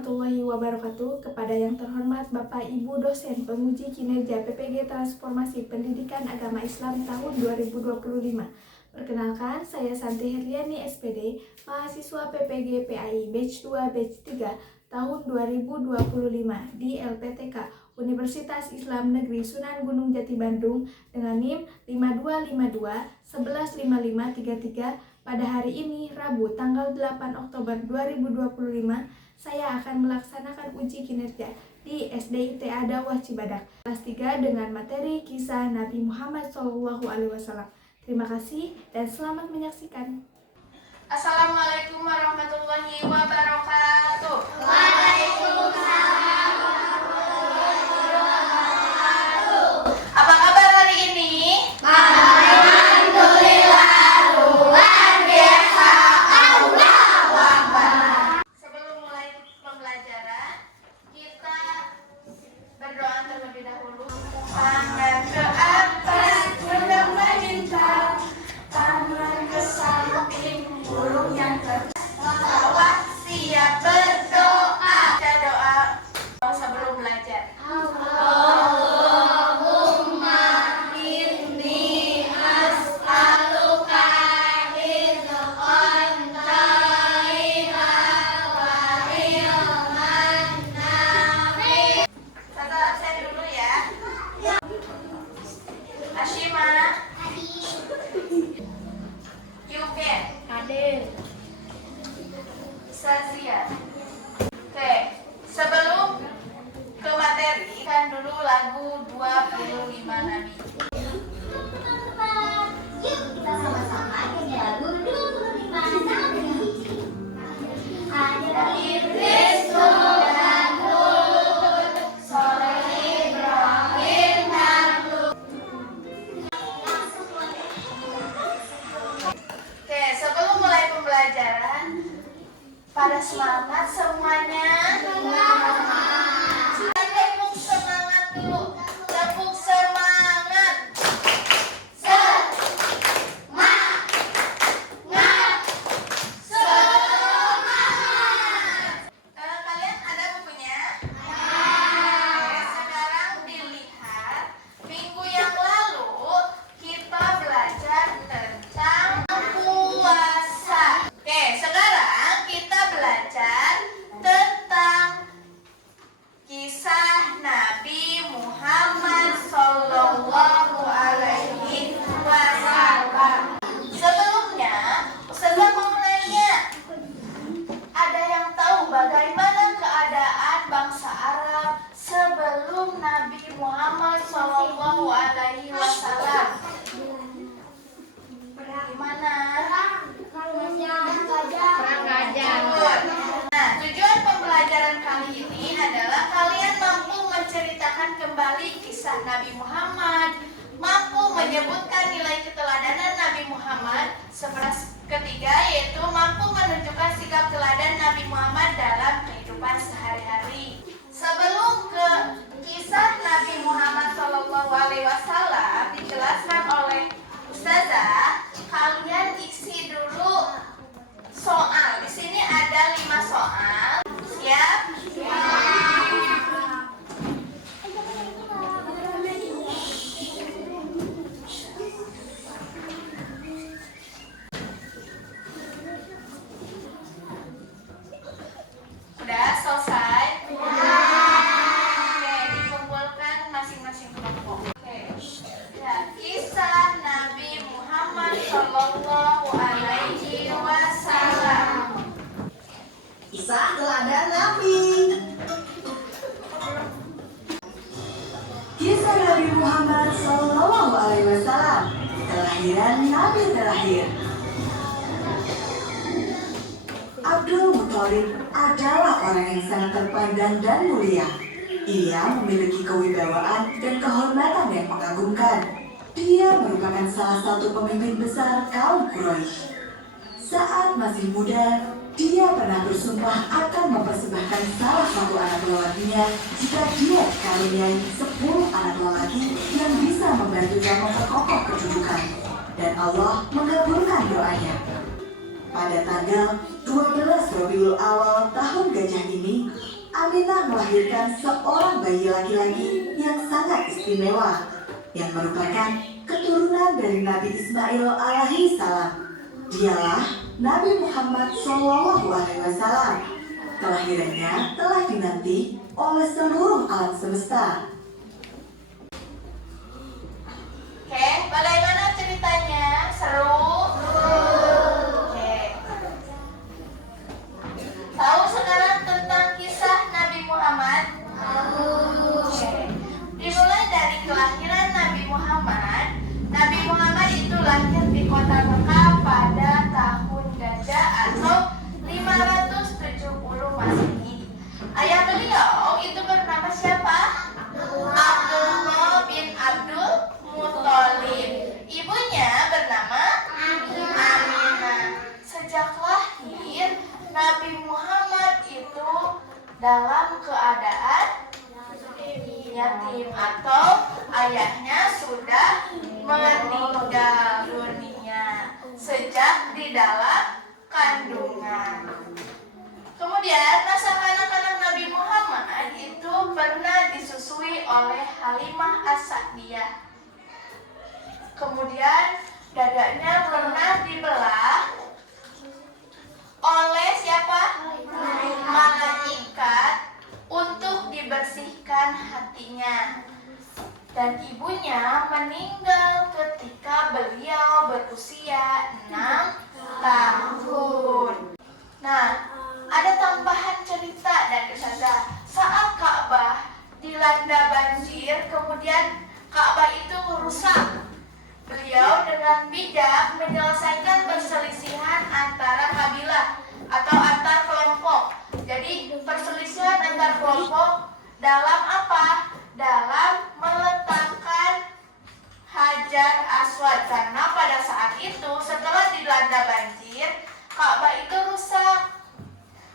warahmatullahi wabarakatuh. Kepada yang terhormat Bapak Ibu dosen penguji kinerja PPG Transformasi Pendidikan Agama Islam tahun 2025. Perkenalkan, saya Santi Herliani SPD, mahasiswa PPG PAI Batch 2 Batch 3 tahun 2025 di LPTK Universitas Islam Negeri Sunan Gunung Jati Bandung dengan NIM 5252115533. Pada hari ini, Rabu, tanggal 8 Oktober 2025, saya akan melaksanakan uji kinerja di SDITA Dawah Cibadak, kelas 3 dengan materi kisah Nabi Muhammad SAW. Terima kasih dan selamat menyaksikan. Assalamualaikum warahmatullahi wabarakatuh. Waalaikumsalam. Apa kabar hari ini? Alhamdulillah, luar biasa. Allahu Akbar. Sebelum mulai pembelajaran, kita berdoa terlebih dahulu. Tangan ke atas, genggam bintang, tangan ke samping, burung yang bawah, siap berdoa. Kita doa sebelum belajar. Allahumma inni as'aluka rizqan thayyiban wa ilman nafi'an. Satu absen dulu ya. Ashima, Yuben, Sazia. Oke, sebelum ke materi, kan dulu lagu 25 Nabi. Yuk kita sama-sama nyanyi lagu 25 Nabi. Ada Idris, Nuh dan Hud, Soleh, Ibrahim dan Lut. Oke, sebelum mulai pembelajaran, pada semangat semuanya. Tepuk semangat dulu. Tepuk semangat. Kalian ada bukunya? Oke, sekarang dilihat. Minggu yang lalu kita belajar tentang puasa. Oke, sekarang kita belajar tentang kisah Nabi Muhammad Sallallahu Alaihi Wasallam. Sebelumnya, Ustazah mau nanya, ada yang tahu bagaimana keadaan bangsa Arab sebelum Nabi Muhammad Sallallahu Alaihi Wasallam? Gimana? Nah, tujuan pembelajaran kali ini adalah kalian mampu menceritakan kembali kisah Nabi Muhammad, mampu menyebutkan nilai keteladanan Nabi Muhammad. Ketiga, yaitu mampu menunjukkan sikap teladan Nabi Muhammad dalam kehidupan sehari-hari. Sebelum ke kisah Nabi Muhammad SAW dijelaskan oleh Ustazah, kalian isi dulu soal. Di sini ada 5 soal. Siap? Udah selesai? Oke, dikumpulkan masing-masing kelompok. Oke. Ya, kisah Nabi Muhammad Sallallahu Alaihi Wasallam. Kisah teladan Nabi. Kisah Nabi Muhammad Sallallahu Alaihi Wasallam, kelahiran Nabi terakhir. Abdul Muthalib adalah orang yang sangat terpandang dan mulia. Ia memiliki kewibawaan dan kehormatan yang mengagumkan. Dia merupakan salah satu pemimpin besar kaum Quraisy. Saat masih muda, dia pernah bersumpah akan mempersembahkan salah satu anak lelakinya jika dia dikaruniai 10 anak lelaki yang bisa membantunya memperkokoh kedudukan. Dan Allah mengabulkan doanya. Pada tanggal 12 Rabiul Awal tahun gajah ini, Aminah melahirkan seorang bayi laki-laki yang sangat istimewa, yang merupakan keturunan dari Nabi Ismail alaihi salam. Dialah Nabi Muhammad SAW. Kelahirannya telah dinanti oleh seluruh alam semesta. Oke, bagaimana ceritanya? Seru? Oke. Tahu sekarang tentang kisah Nabi Muhammad? Oke. Dimulai dari kelahiran Nabi Muhammad. Nabi Muhammad itu lahir di kota Mekah pada tahun gajah atau 570 Masehi. Ayah beliau itu bernama siapa? Abdullah bin Abdul Muthalib. Ibunya bernama Aminah. Sejak lahir, Nabi Muhammad itu dalam keadaan yatim atau ayahnya sudah meninggal dunia sejak di dalam kandungan. Kemudian masa kanak-kanak Nabi Muhammad itu pernah disusui oleh Halimah As-Sa'diyah. Kemudian dadanya pernah dibelah oleh siapa? Malaikat untuk dibersihkan hatinya. Dan ibunya meninggal ketika beliau berusia 6 tahun. Nah, ada tambahan cerita dari Ustazah. Saat Ka'bah dilanda banjir, kemudian Ka'bah itu rusak. Beliau dengan bijak menyelesaikan perselisihan antara kabilah atau antar kelompok. Jadi perselisihan antar kelompok dalam apa? Dalam meletakkan Hajar Aswad. Karena pada saat itu setelah dilanda banjir, Ka'bah itu rusak.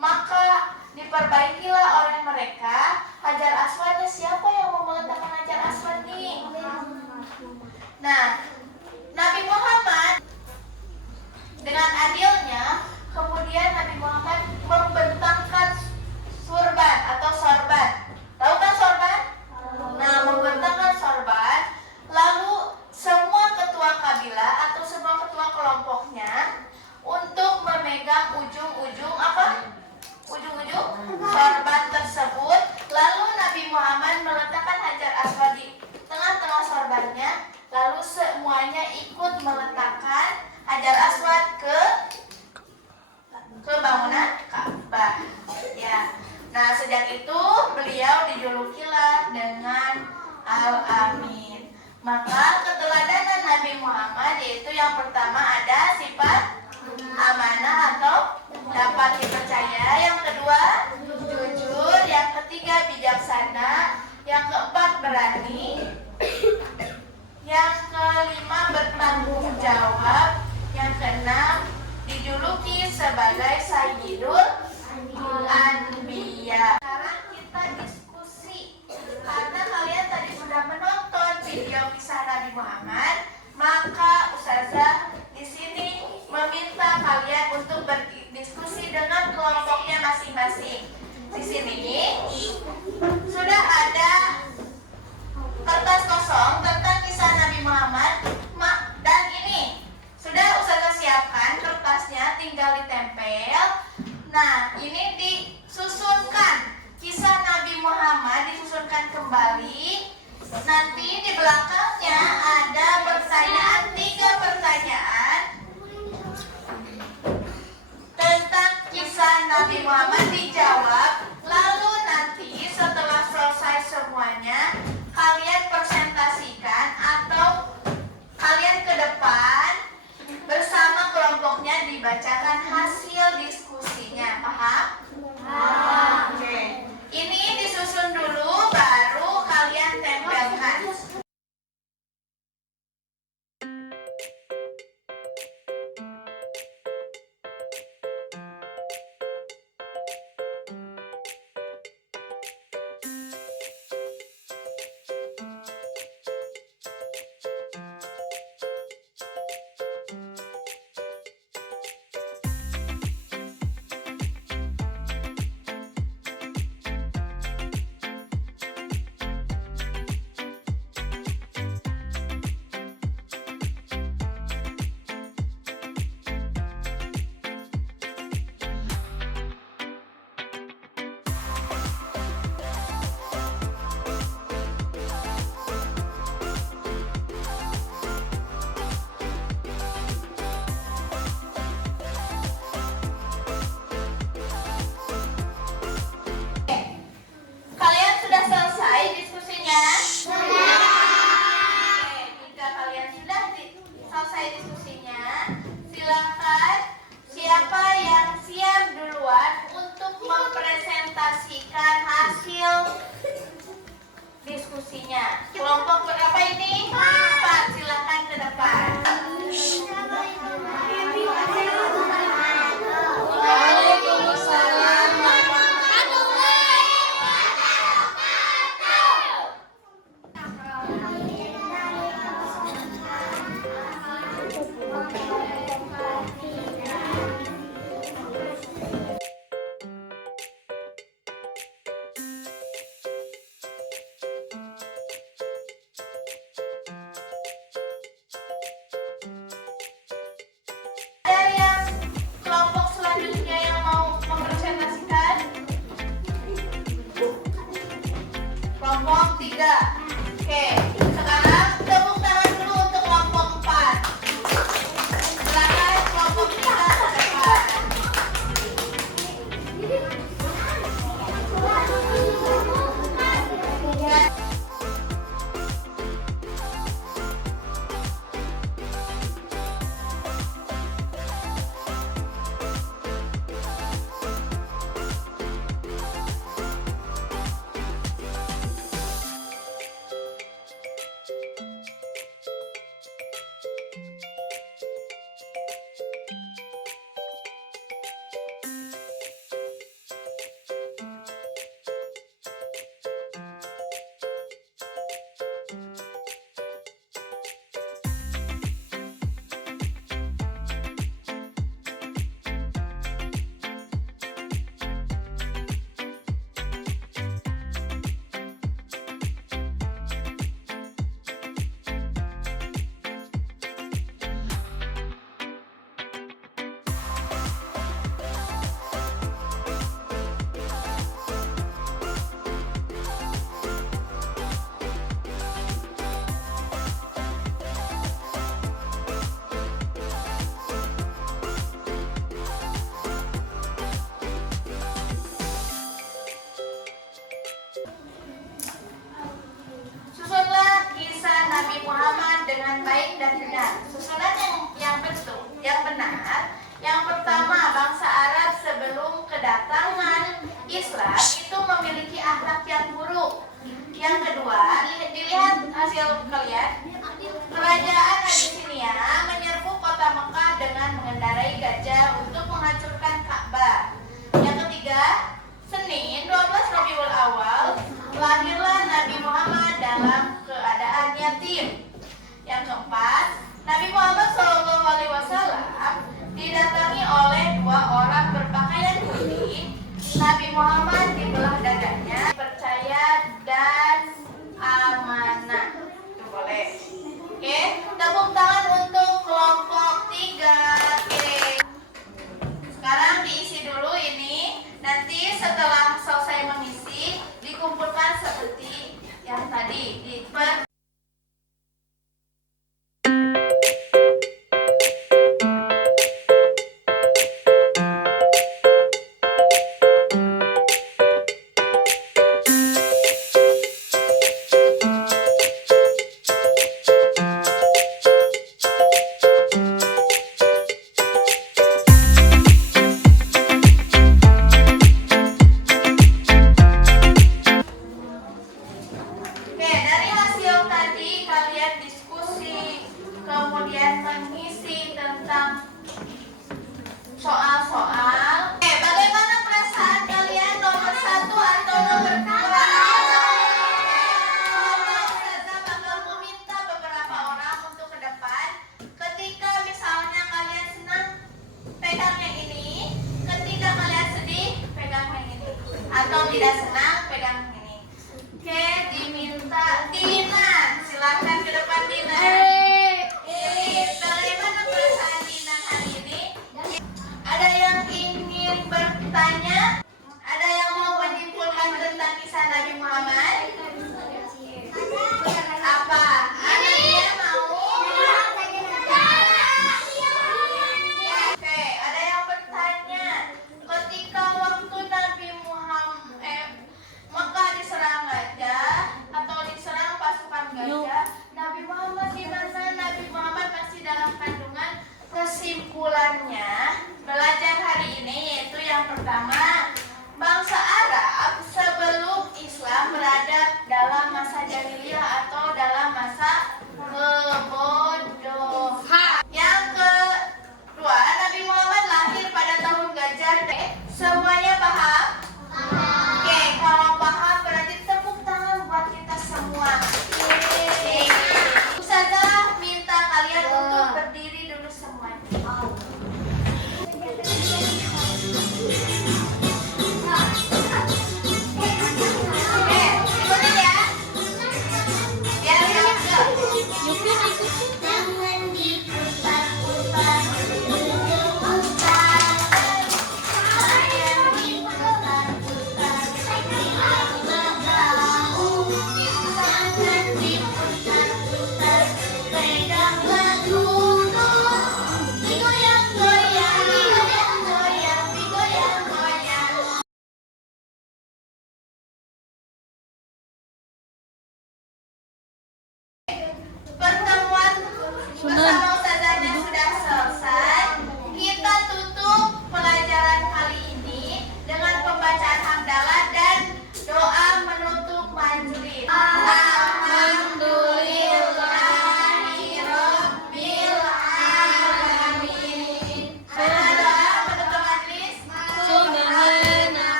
Maka diperbaikilah oleh mereka Hajar Aswadnya. Siapa yang mau meletakkan Hajar Aswad nih? Nah, Nabi Muhammad dengan adilnya, kemudian Nabi Muhammad membentangkan surban atau sorban. Tahu kan sorban? Nah, membentangkan sorban. Lalu semua ketua kabilah atau semua ketua kelompoknya untuk memegang ujung-ujung apa? Ujung-ujung sorban tersebut. Lalu Nabi Muhammad meletakkan Hajar Aswad di tengah-tengah sorbannya. Lalu semuanya ikut meletakkan Hajar Aswad ke bangunan Ka'bah. Ya. Nah, sejak itu beliau dijulukilah dengan Al-Amin. Maka keteladanan Nabi Muhammad yaitu yang pertama ada sifat amanah atau dapat dipercaya, yang kedua jujur, yang ketiga bijaksana, yang keempat berani, yang kelima bertanggung jawab, yang keenam dijuluki sebagai Sayyidul Anbiya. Sekarang kita diskusi karena kalian tadi sudah menonton video kisah Nabi Muhammad, maka Ustazah di sini meminta kalian untuk berdiskusi dengan kelompoknya masing-masing. Di sini sudah ada kertas kosong tentang kisah Nabi Muhammad, dan ini sudah Ustazah siapkan kertasnya, tinggal ditempel. Nah, ini disusunkan kisah Nabi Muhammad, disusunkan kembali. Nanti di belakangnya ada pertanyaan, 3 pertanyaan tentang kisah Nabi Muhammad dijawab. Lalu nanti setelah selesai semuanya, kalian presentasikan atau kalian ke depan bersama kelompoknya dibacakan hasil diskusinya. Paham? Oke. Ini disusun dulu baru kalian tempelkan. selanjutnya. Kelompok berapa ini? 4. Silakan ke depan. Waalaikumsalam. Ada yang kelompok selanjutnya yang mau mempresentasikan? Kelompok 3. Oke, sekarang tepuk tangan dulu untuk kelompok 4. Silakan kelompok 3 ke depan. Susunlah kisah Nabi Muhammad dengan baik dan benar. Susunan yang benar. Yang pertama, bangsa Arab sebelum kedatangan Islam itu memiliki akhlak yang buruk. Yang kedua, dilihat hasil kalian. Kerajaan Abyssinia menyerbu kota Mekah dengan mengendarai gajah untuk menghancurkan Ka'bah. Yang ketiga, Senin 12 Rabiul Awal lahirlah Nabi Muhammad dalam keadaan yatim. Yang keempat, Nabi Muhammad SAW didatangi oleh 2 orang berpakaian putih. Nabi Muhammad dibelah dadanya, percaya dan amanah. Boleh. Oke, tepuk tangan untuk kelompok 3. Oke. Sekarang diisi dulu ini. Nanti setelah selesai mengisi, dikumpulkan seperti yang tadi. Oke, dari hasil tadi kalian diskusi, kemudian mengisi tentang soal-soal. Oke, bagaimana perasaan kalian nomor 1 atau nomor 2? Ustazah bakal meminta beberapa orang untuk ke depan. Ketika misalnya kalian senang, pegang yang ini. Ketika kalian sedih, pegang yang ini. Atau tidak senang, pegang yang ini. Oke, diminta Dina. Silakan ke depan Dina. Bagaimana perasaan Dina hari ini? Ada yang ingin bertanya? Ada yang mau menyimpulkan tentang kisah Nabi Muhammad? Apa? Ada yang mau? Oke, ada yang bertanya. Ketika waktu Nabi Muhammad Mekah diserang gajah atau diserang pasukan gajah, Nabi Muhammad di mana? Nabi Muhammad masih dalam kandungan. Kesimpulannya, belajar hari ini yaitu yang pertama, bangsa Arab sebelum Islam berada dalam masa jahiliyah